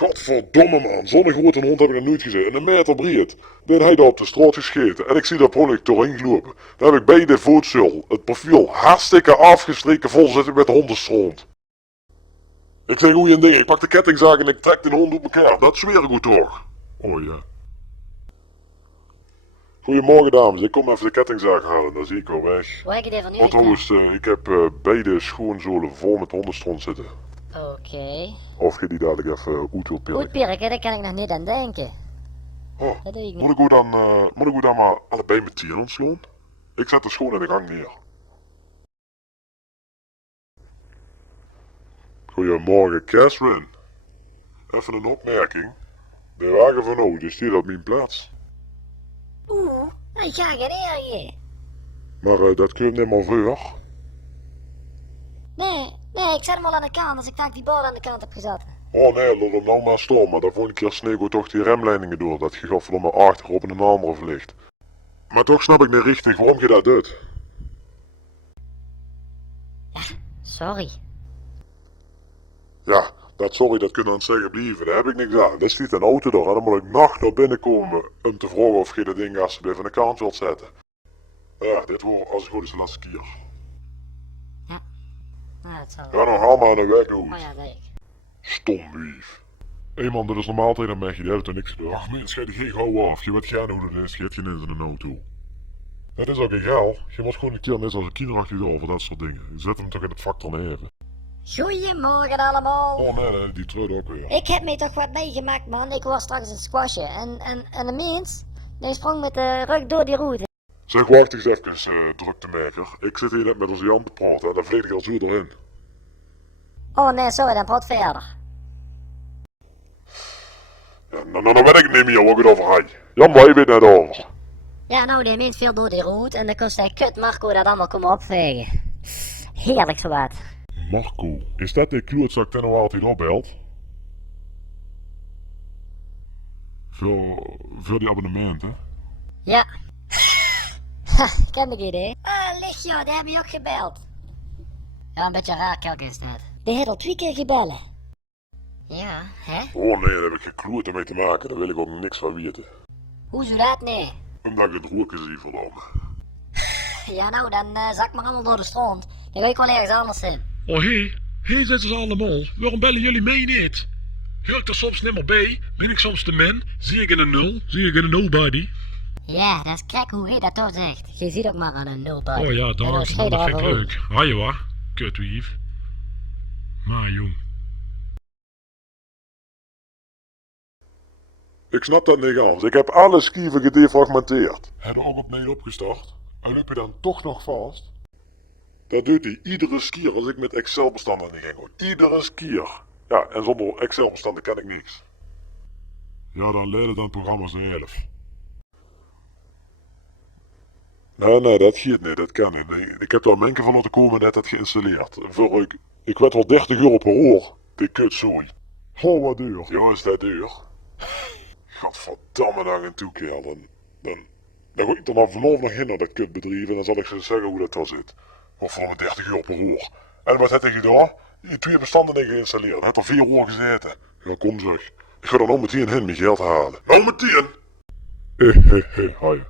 Godverdomme man, zo'n grote hond heb ik nog nooit gezien. En een meter breed. Dan hij daar op de straat gescheten. En ik zie dat per doorheen gelopen. Dan heb ik bij de voedsel het profiel hartstikke afgestreken vol zitten met hondenstront. Ik zeg goeie ding, ik pak de kettingzaag en ik trek de hond op elkaar. Dat zweer ik goed toch. Oh ja. Goedemorgen dames, ik kom even de kettingzaag halen, dan zie ik wel weg. Hoe heb je die van u? Wat trouwens, ik heb beide schoenzolen vol met hondenstront zitten. Oké. Of je die dadelijk even uit wilt pillen. Uitpirken, daar kan ik nog niet aan denken. Oh, Dat doe ik niet. moet ik dan maar allebei met 10 ontslaan? Ik zet de schoen in de gang neer. Goedemorgen, Catherine. Even een opmerking. De wagen van nou, die staat op mijn plaats. Ik ga geen erger. Maar dat komt niet maar voor. Nee, ik zet hem al aan de kant als ik dacht die bord aan de kant heb gezet. Oh nee, laat hem nou maar staan, maar de volgende keer sneeuw toch die remleidingen door, dat je godverdomme achterop in een andere vliegt. Maar toch snap ik niet richtig waarom je dat doet. Sorry. Ja, dat sorry, dat kunnen we aan het zeggen blijven, daar heb ik niks aan. Er staat een auto door en dan moet ik nacht naar binnen komen om te vragen of je dat ding alsjeblieft aan de kant wilt zetten. Ja, dit wordt als het goed is de laatste keer. Nou, dat zal Ja, wel. dan haal maar aan de weg Oh uit. ja, dat ik. Stom wief. Hé man, dat is normaal tegen een mechje, die heeft er niks gedaan. Ach mens, ga die geen gauw af. Je weet geen hoe dat is, je hebt geen in zijn auto. Dat is ook egal. Je moet gewoon een keer net als een kinderachtig over dat soort dingen. Je zet hem toch in het vak dan even. Goedemorgen allemaal. Oh nee, die treurt ook weer. Ik heb me toch wat meegemaakt, man. Ik was straks in het squashen. En de mens, die sprong met de rug door die route. Zeg, wacht eens even, druktemaker. Ik zit hier net met onze Jan te praten en dan vlieg ik al zo erin. Oh nee, sorry, dan praat verder. Ja, nou weet ik het niet meer wat ik het over had. Jan, waar je weet net over. Ja, nou, die mens viel door die route en dan kost hij kut Marco dat allemaal komen opvegen. Heerlijk zowat. Marco, is dat de klootzak die nou altijd opbelt? Voor die abonnementen? Ja. Ha, ken ik idee. Licht joh, die hebben je ook gebeld. Ja, een beetje raar kelk is dat. Die heeft al 2 keer gebellen. Ja, hè? Oh nee, daar heb ik geen kloot ermee te maken, daar wil ik ook niks van weten. Hoezo dat? Nee. Omdat ik het roken zie, verdomme. Ja, nou, dan zak maar allemaal door de stront. Dan ga ik wel ergens anders in. Oh hé, zitten ze allemaal. Waarom bellen jullie mij niet? Hoor ik er soms niet meer bij? Ben ik soms de man? Zie ik in een nul? Zie ik in een nobody? Ja, dat is krek hoe hij dat toch zegt. Je ziet ook maar aan een nobody. Oh ja, En dan daar scheet dat er vind ik over leuk. Haaien wa, kutwief. Maar jong. Ik snap dat niet anders. Ik heb alle schieven gedefragmenteerd. Heb je ook opnieuw opgestart? En loop je dan toch nog vast? Dat doet hij iedere skier als ik met Excel-bestanden in ging. Iedere skier. Ja, en zonder Excel-bestanden kan ik niks. Ja, dan leiden dan programma's zelf. Nee, dat giet niet, dat kan niet. Nee, ik heb daar menken van laten komen en net dat geïnstalleerd. Voor ik werd wel 30 euro per uur. Die kutzooi. Oh, wat duur. Ja, is dat duur? Godverdamme dan een toekeer. Dan ga ik er maar vanaf nog in naar dat kutbedrijf en dan zal ik ze zeggen hoe dat daar zit. Of voor mijn 30 euro per uur. En wat heb ik gedaan? Die 2 bestanden in geïnstalleerd. Heb er 4 uur gezeten. Ja, kom zeg. Ik ga er nou meteen heen mijn geld halen. Nou meteen? Hé, haaien.